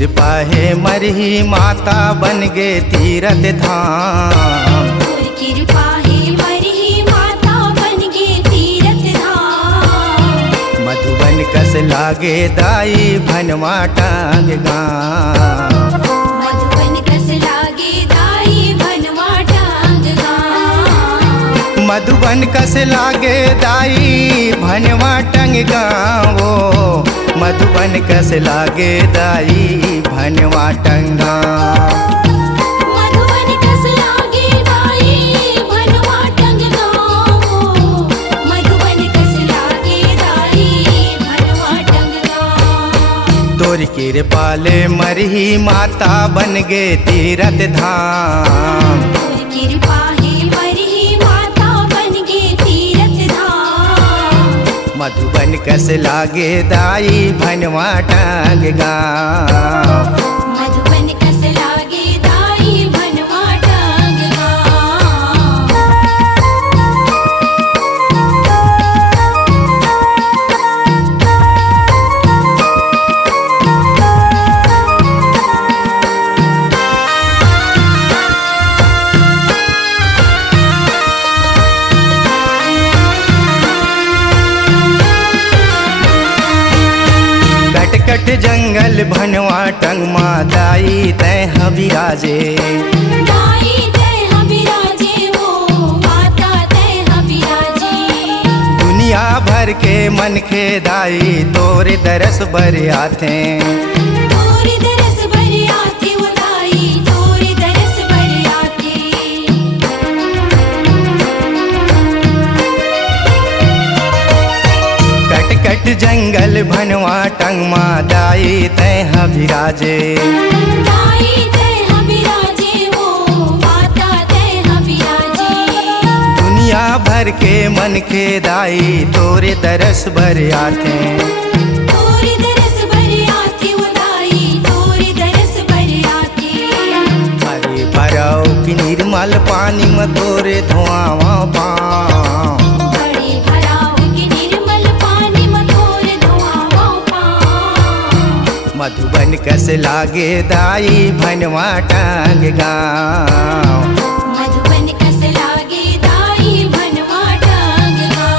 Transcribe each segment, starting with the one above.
कृपा है मरही माता बन गे तीरथ धाम। तोर कृपा है मरही माता बन गे तीरथ धाम। मधुबन कस लागे दाई भनवा टांग गाँव। मधुबन कस लागे दाई भनवा टांग गाँव। मधुबन कस लागे दाई भनवा टंग गाँवो। मधुबन कस लागे दाई भनवा टंगा। मधुबन कस लागे दाई भनवा टंग गाँव। मधुबन कस लागे दाई भनवा टंग गाँव। तोर कृपाले मरही माता बन गे तीरथ धाम। तोर कृपा है मरही माता बन गे तीरथ धाम। मधुबन कस लागे दाई भनवा टांग गाँव। मधुबन कस लागे दाई भनवा टांग गाँव। कट कट जंगल भनवा टंग मा दाई तैह विराजे। दाई तैह विराजे हो माता तैह विराजे। दुनिया भर के मन के दाई तोरे दरस बर आथे। तोरे दरस बर आथे वो दाई तोरे दरस बर आथे। कट कट जंगल भनवा टंग मा दाई तैह विराजे। दाई तैह विराजे हो माता तैह विराजे। दुनिया भर के मन के दाई तोरे दरस बर आथे। तोरे दरस बर आथे वो दाई तोरे दरस बर आथे। अरे भराओ की निर्मल पानी में तोरे धुआवा पाँव। बड़े भराव के निर्मल पानी में तोरे धुआवा पाँव। मधुबन कस लागे दाई भनवा टांग गाँव। मधुबन कस लागे दाई भनवा टांग गाँव।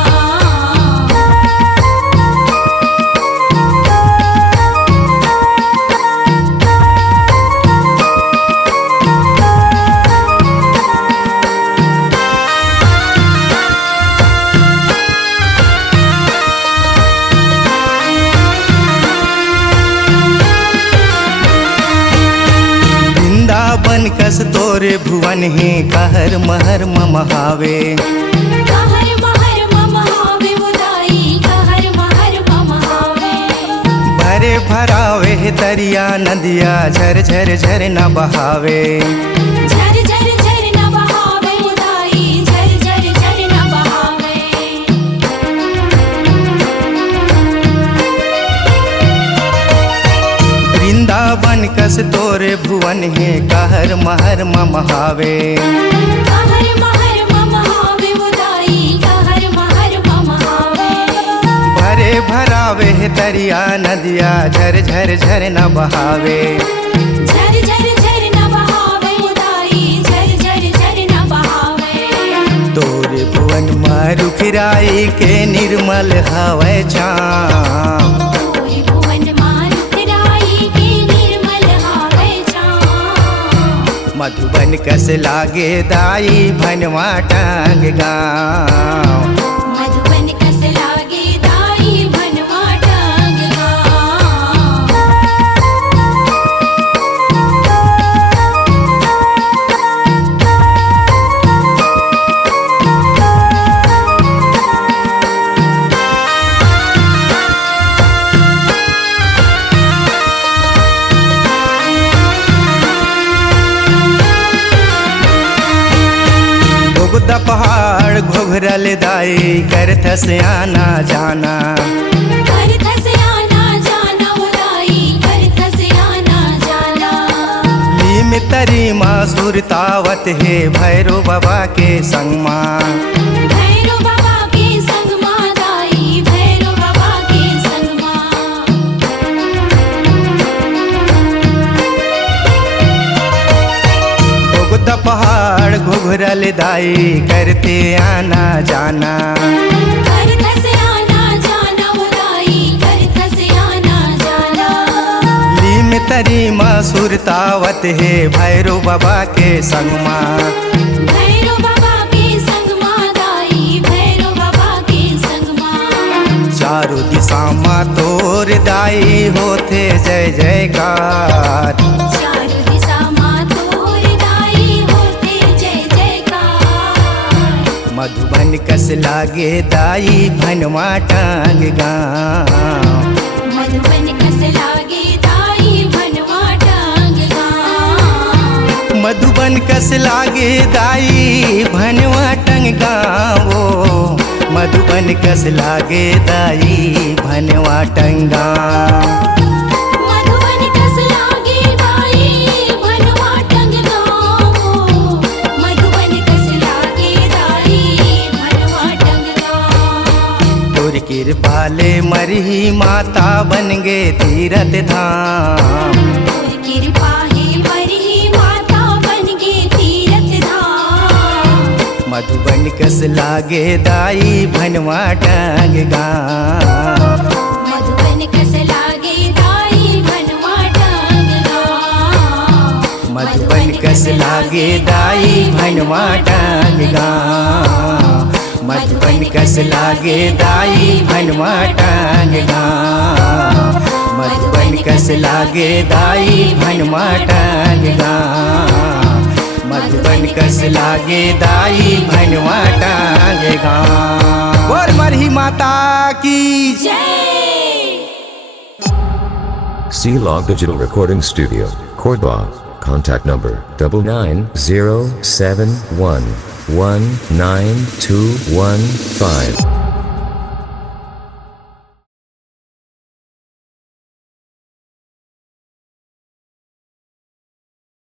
वृंदावन कस तोरे भुवन ही कहर महर ममहावे। कहर महर ममहावे वो दाई कहर महर ममहावे। भरे भरावे दरिया नदिया झर झर झर न बहावे। झर झर झर न बहावे वो दाई झर झर झर न बहावे। वृंदावन कस तोरे भुवन ही कहर महर ममहावे। कहर महर ममहावे वो दाई कहर महर ममहावे। भरे भरावे दरिया नदिया झर झर झर न बहावे। झर झर झर न बहावे वो दाई झर झर झर न बहावे। तोरे भुवन मारुखराई के निर्मल हवै छाम। तोरे भुवन मारुख राई के निर्मल हावे छाम। मधुबन कस लागे दाई भनवा टांग गाँव। मधुबन कस लागे दाई भनवा टांग गाँव। घुघुदा पहाड़ घुघरल दाई करथ से आना जाना। करथ से आना जाना वो दाई करथ से आना जाना। लीम तरी माँ सुरतावत है भैरो बाबा के संग माँ। भैरो बाबा के संग माँ दाई भैरो बाबा के संग माँ। मंगल दाई करते आना जाना। करत से आना जाना उदाई, करत से आना जाना। लीम तरी मसूरतावत है भैरो बाबा के संगमा। भैरो बाबा के संग माँ दाई, भैरो बाबा के संग माँ। चारों दिशा माँ तोर दाई होते जय जयकार। चारों दिशा माँ तोर दाई होते जय जयकार। मधुबन कस लागे दाई भनवा टांग गाँव। मधुबन कस लागे दाई भनवा टांग गाँव। मधुबन कस लागे दाई भनवा टंग गाँवो। मधुबन कस लागे दाई भनवा टंगा। मधुबन कस लागे दाई भनवा टंग गाँव। मधुबन कस लागे दाई भनवा टंग गाँव। तोर कृपाले मरही माता बन गे तीरथ धाम। तोर कृपा है मरही माता बन गे तीरथ धाम। मधुबन कस लागे दाई भनवा टंग गाँव। मधुबन कस लागे दाई भनवा टंग गाँव। मधुबन कस लागे दाई भनवा टंग गाँव। मधुबन कस लागे दाई भनवा टंग गाँव। मधुबन कस लागे दाई भनवा टंग गाँव। मधुबन कस लागे दाई भनवा टंग गाँव। बोल मरही माता की जय। C-Log Digital Recording Studio, Cordoba. Contact number 9907119215.